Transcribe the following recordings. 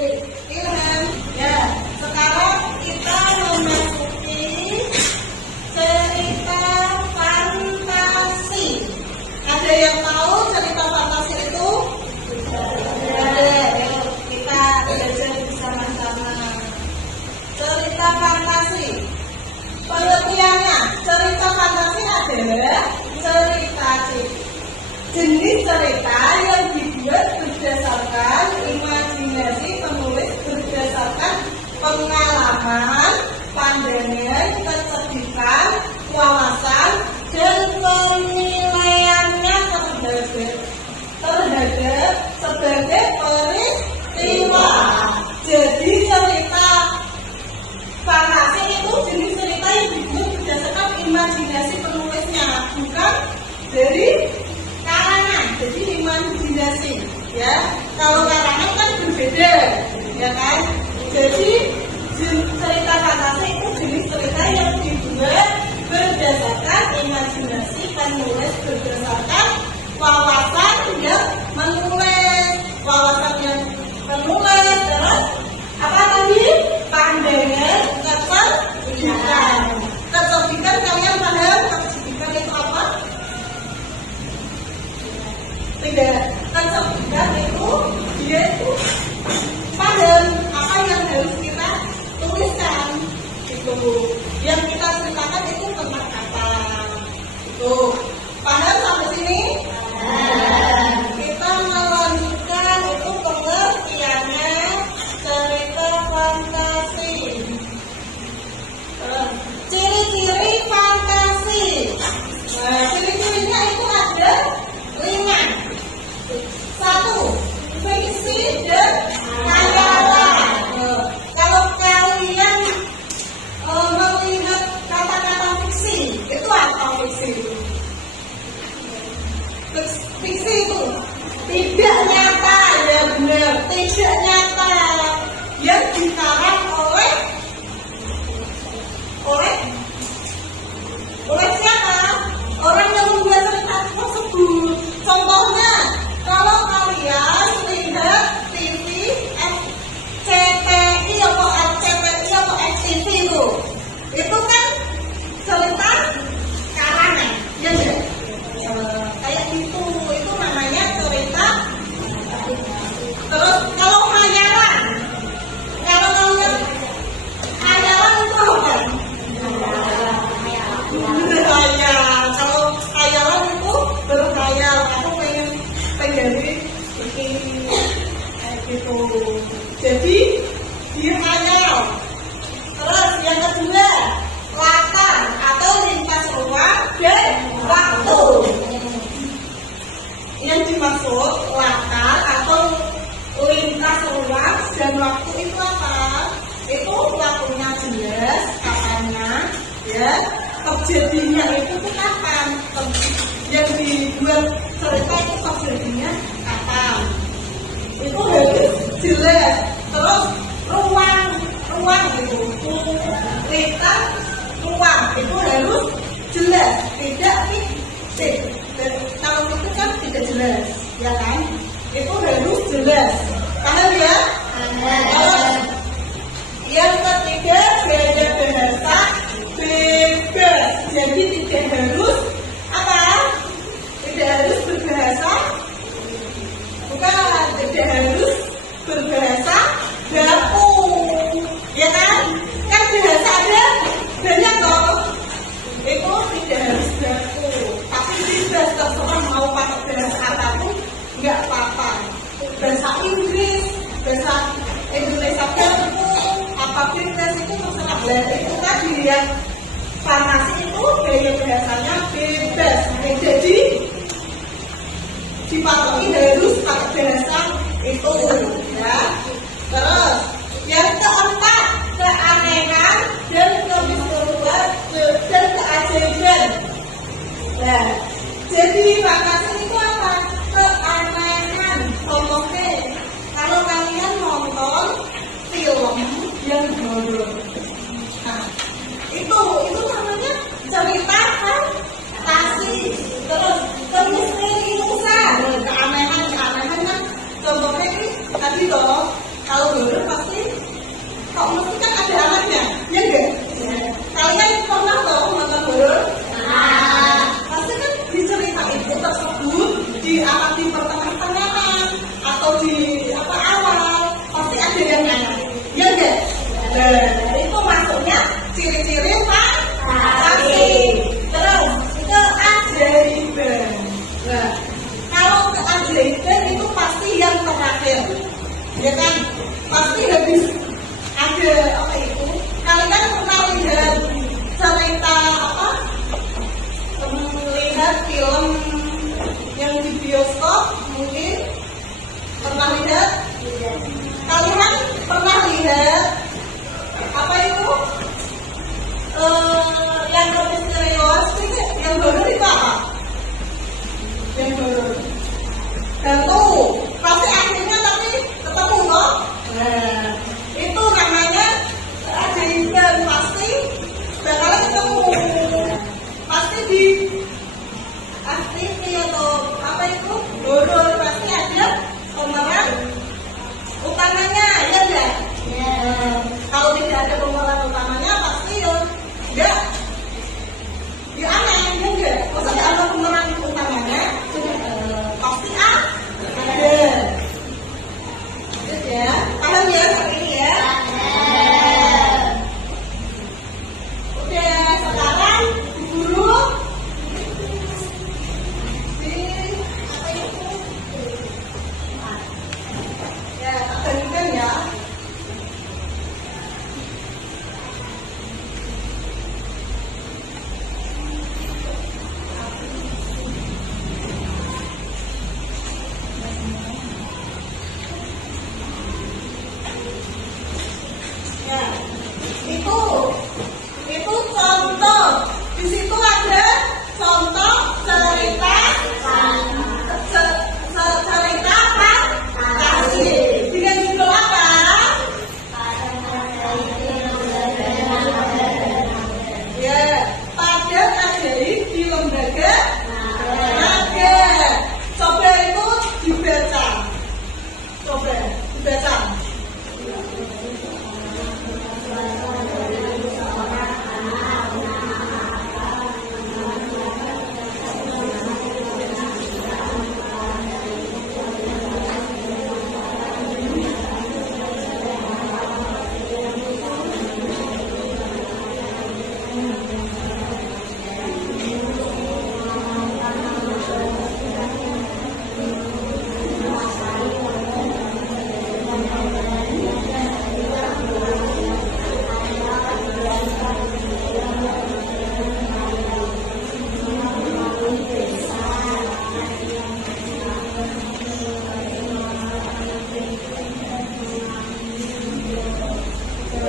Ilham. Ya, sekarang kita memasuki cerita fantasi. Ada yang tahu cerita fantasi itu? Ada. Yuk, kita belajar bersama-sama. Cerita fantasi. Pengertiannya, cerita fantasi adalah cerita jenis cerita yang dibuat berdasarkan imajinasi penulis berdasarkan pengalaman, pandangan, kecerdikan, wawasan, dan penilaiannya terhadap sebagai peristiwa. Jadi cerita fantasi itu jenis cerita yang dibuat berdasarkan imajinasi penulisnya, bukan dari karangan. Jadi imajinasi, ya. Kalau karangan kan berbeda, ya kan? Jadi cerita fantasi itu jenis cerita yang dibuat berdasarkan imajinasi penulis berdasarkan wawasan yang menulis, wawasan yang menulis, terus apa tadi? Pandangan, kecerdikan. Kecerdikan kalian paham? Kecerdikan itu apa? Tidak. Kecerdikan itu dia itu paham apa yang harus kita tuliskan. Itu yang kita ceritakan itu tentang apa? Itu paham sampai sini? Kita melanjutkan itu pengertiannya cerita fantasi. Ciri-ciri fantasi. Nah, ciri-cirinya itu ada 5. 1. Fiksi dan khayalan. Kalau kalian melihat kata-kata fiksi, itu apa fiksi? Fiksi itu tidak nyata, ya benar, tidak nyata, yang dikarang oleh siapa? Orang yang membuat cerita tersebut. Contohnya, kalau kalian lihat TV SCTI atau RCTI atau STV itu kan cerita karangan, ya enggak? Kayak itu namanya cerita. Terus kalau khayalan, kalau kalian khayalan itu apa? Berkhayal. Kalau khayalan itu berkhayal. Aku pengen bikin gitu. Jadi dia khayal. Terus yang kedua, latar atau lintas ruang dan waktu. Yang dimaksud latar atau lintas ruang dan waktu itu apa? Itu waktunya jelas, kapannya, ya. Terjadinya itu kapan? Yang dibuat cerita itu terjadinya kapan? Itu harus jelas. Terus ruang itu lintas ruang itu harus jelas, tidak fiktif. Kalau itu kan tidak jelas, ya kan? Itu harus jelas. Paham ya? Yang ketiga, gaya bahasa bebas. Jadi tidak harus apa? Tidak harus berbahasa, bukan, tidak harus berbahasa baku, ya kan? Kan bahasa ada banyak loh. Itu tidak harus baku, tapi bebas, terserah mau pakai bahasa apapun, nggak apa-apa. Bahasa Inggris, bahasa Indonesia baku, apa bebas itu terserah. Itu tadi yang fantasi itu gaya bahasanya bebas. Jadi dipatoki harus pakai bahasa itu, ya. Terus yang keempat, keanehan dan kemisteriusan dan keajaiban. Nah, jadi fantasi itu apa? Keanehan. Contohnya, kalau kalian nonton film yang horor, nah, itu namanya cerita fantasi. Terus kemisteriusan, keanehan kan contohnya ini tadi Itu masuknya ciri-ciri fantasi. Terus itu keajaiban. Nah, kalau keajaiban itu pasti yang terakhir, ya kan? Pasti habis ada apa itu? Kalian pernah lihat cerita apa? Melihat film yang di bioskop mungkin pernah lihat? Kalian pernah lihat apa itu? Yang misterius itu, yang horor itu apa? Yang horor. Hantu. Pasti akhirnya tapi ketemu loh. Nah, itu namanya keajaiban, pasti bakalan ketemu. Pasti di TV atau apa itu horor pasti ada pemeran utamanya, ya enggak? Kalau tidak ada pemeran utamanya pasti ya aneh, ya enggak? Masa tidak ada pemeran utamanya? Pasti ada. Ya, paham ya seperti ini ya? Udah, sekarang guru ya, tak berikan ya. Ya, itu contoh. Di situ ada contoh cerita fantasi dengan judul apa? Ya, pada ajaib di lembaga naga. Coba itu dibaca. Coba dibaca.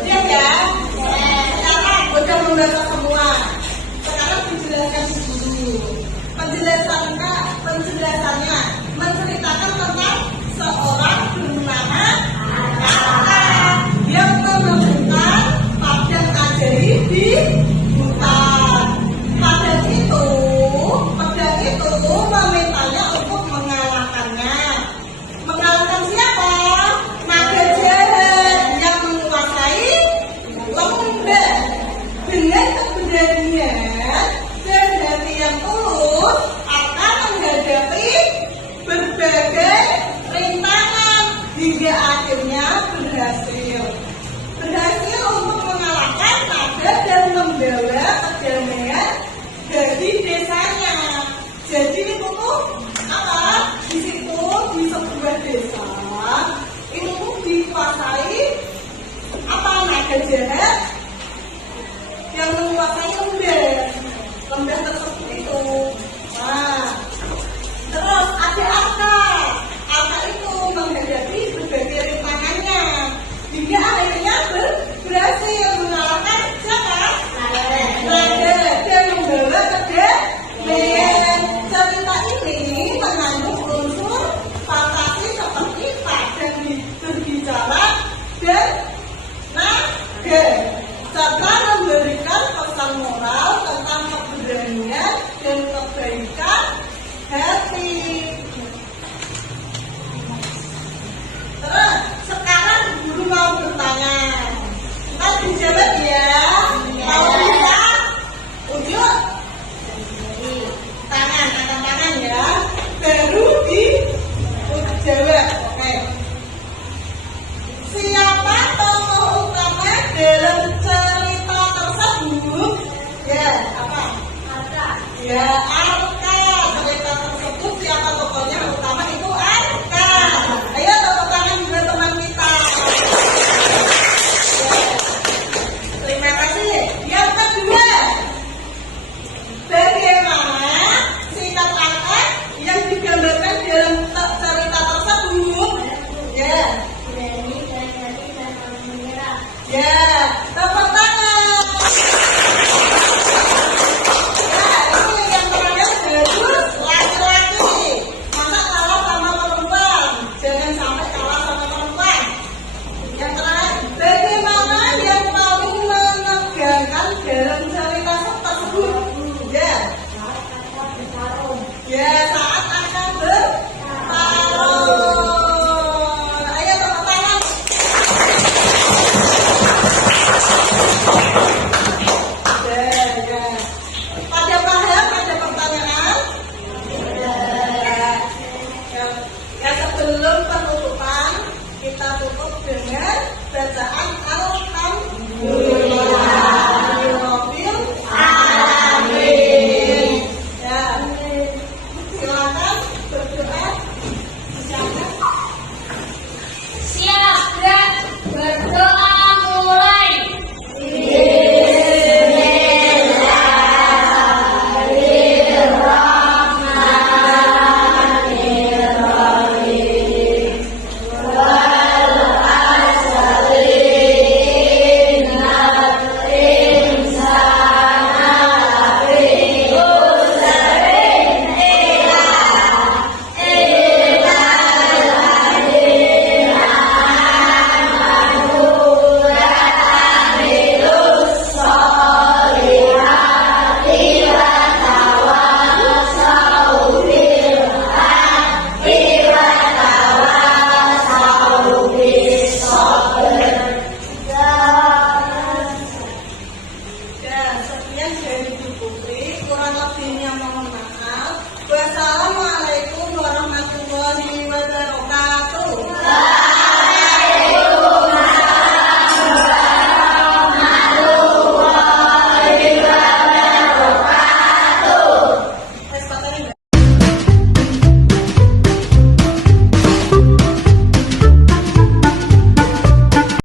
Siap ya? Sekarang udah membaca semua. Sekarang dijelaskan dulu. Penjelasannya menceritakan tentang seorang bernama Atta yang menemukan padang ajaib di hutan. Pedang itu memintanya untuk mengalahkannya. Mengalahkan siapa? Naga jahat yang menguasai lembah. Dengan keberanian dan hati yang tulus akan menghadapi berbagai rintangan hingga akhirnya berhasil untuk mengalahkan naga dan membawa kedamaian dari desanya. Jadi itu tuh apa? Di situ di sebuah desa itu tuh dikuasai apa? Naga jahat yang menguasai lembah tersebut itu. Nah, terus ada Atta itu menghadapi berbagai rintangannya hingga akhirnya berhasil mengalahkan siapa? Naga dan membawa kedamaian. Cerita ini mengandung unsur fantasi seperti padang berbicara dan naga, serta memberikan pesan moral tentang keberanian dalam cerita tersebut? Ya, apa? Ya, Arka. Cerita tersebut siapa tokohnya? Utama itu Arka. Ayo tepuk tangan juga teman kita. Ya. Terima kasih. Yang kedua, bagaimana sikap Arka yang digambarkan dalam cerita tersebut? Ya. Ya, tepuk tangan. Yang terakhir bagus laki-laki. Masa kalah sama perempuan? Jangan sampai kalah sama perempuan. Yang terakhir, bagaimana yang paling menegangkan dalam cerita tersebut? Ya. Ya, saat akan bertarung. Ayo tepuk tangan. Pada paham, ada pertanyaan? Ya, sebelum penutupan kita tutup dengan bacaan